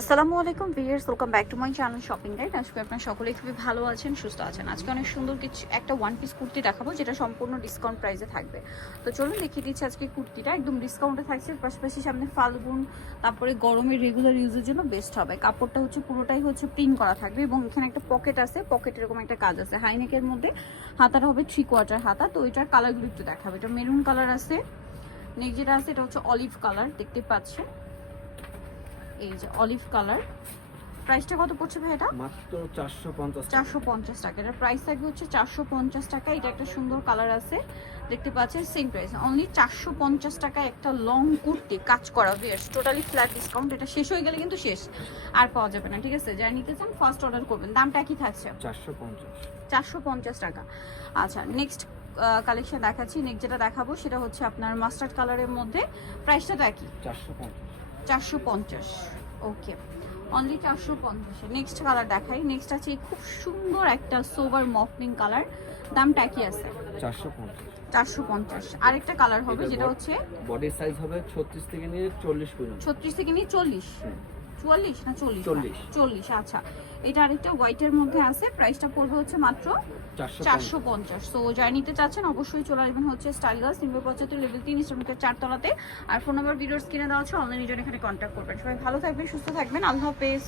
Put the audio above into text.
আসসালামু আলাইকুম viewers, welcome back to my channel shopping guide. আজকে আপনারা সকলেই খুবই ভালো আছেন, সুস্থ আছেন। আজকে অনেক সুন্দর কিছু একটা ওয়ান পিস কুর্তি দেখাবো, যেটা সম্পূর্ণ ডিসকাউন্ট প্রাইসে থাকবে। তো চলুন দেখিয়ে দিচ্ছি আজকে কুর্তিটা একদম ডিসকাউন্টে থাকছে, পাশাপাশি সামনে ফাল্গুন, তারপরে গরমের রেগুলার ইউজের জন্য বেস্ট হবে। কাপড়টা হচ্ছে পুরোটাই হচ্ছে প্রিন্ট করা থাকবে এবং এখানে একটা পকেট আছে, পকেট এরকম একটা কাজ আছে। হাইনেকের মধ্যে হাতাটা হবে 3/4 হাতা। তো এটার কালারগুলো একটু দেখাবে। এটা মেরুন কালার আছে, নেক্সট যেটা আছে এটা হচ্ছে অলিভ কালার, দেখতে পাচ্ছেন এই যে অলিভ কালার। প্রাইসটা কত পড়ছে ভাই? এটা মাত্র 450 450 টাকা। এটার প্রাইস থাকবে হচ্ছে 450 টাকা। এটা একটা সুন্দর কালার আছে, দেখতে পাচ্ছেন সেম প্রাইস অনলি 450 টাকা। একটা লং কুর্তি কাজ করা বেশ টোটালি ফ্ল্যাট ডিসকাউন্ট। এটা শেষ হয়ে গেলে কিন্তু শেষ, আর পাওয়া যাবে না, ঠিক আছে? যারা নিতে চান ফার্স্ট অর্ডার করবেন। দামটা কি থাকছে? 450 টাকা। আচ্ছা, নেক্সট কালেকশন দেখাচ্ছি। নেক্সট যেটা দেখাবো সেটা হচ্ছে আপনার মাস্টার্ড কালারের মধ্যে। প্রাইসটা কি? 450। ওকে, অনলি 450। নেক্সট কালার দেখাই। নেক্সট আছে খুব সুন্দর একটা সোভার মফলিং কালার। দামটা কি আছে? 450। আরেকটা কালার হবে যেটা হচ্ছে বডি সাইজ হবে 36 থেকে নিয়ে 40 পর্যন্ত। 36 থেকে নিয়ে 40, 44 না 40? 40। আচ্ছা, এটা আরেকটা হোয়াইটের মধ্যে আছে। প্রাইসটা পড়বে হচ্ছে মাত্র 450। তো যারা নিতে চাচ্ছেন অবশ্যই চলে আসবেন হচ্ছে স্টাইল গার্লস, 75 লেভেল 3 ইস্টার্নকের 4 তলাতে। আর ফোন নাম্বার ভিডিওস কিনে দেওয়া হচ্ছে, অনলাইনে জন্য এখানে কন্ট্যাক্ট করবেন। সবাই ভালো থাকবেন, সুস্থ থাকবেন, আল্লাহ হাফেজ।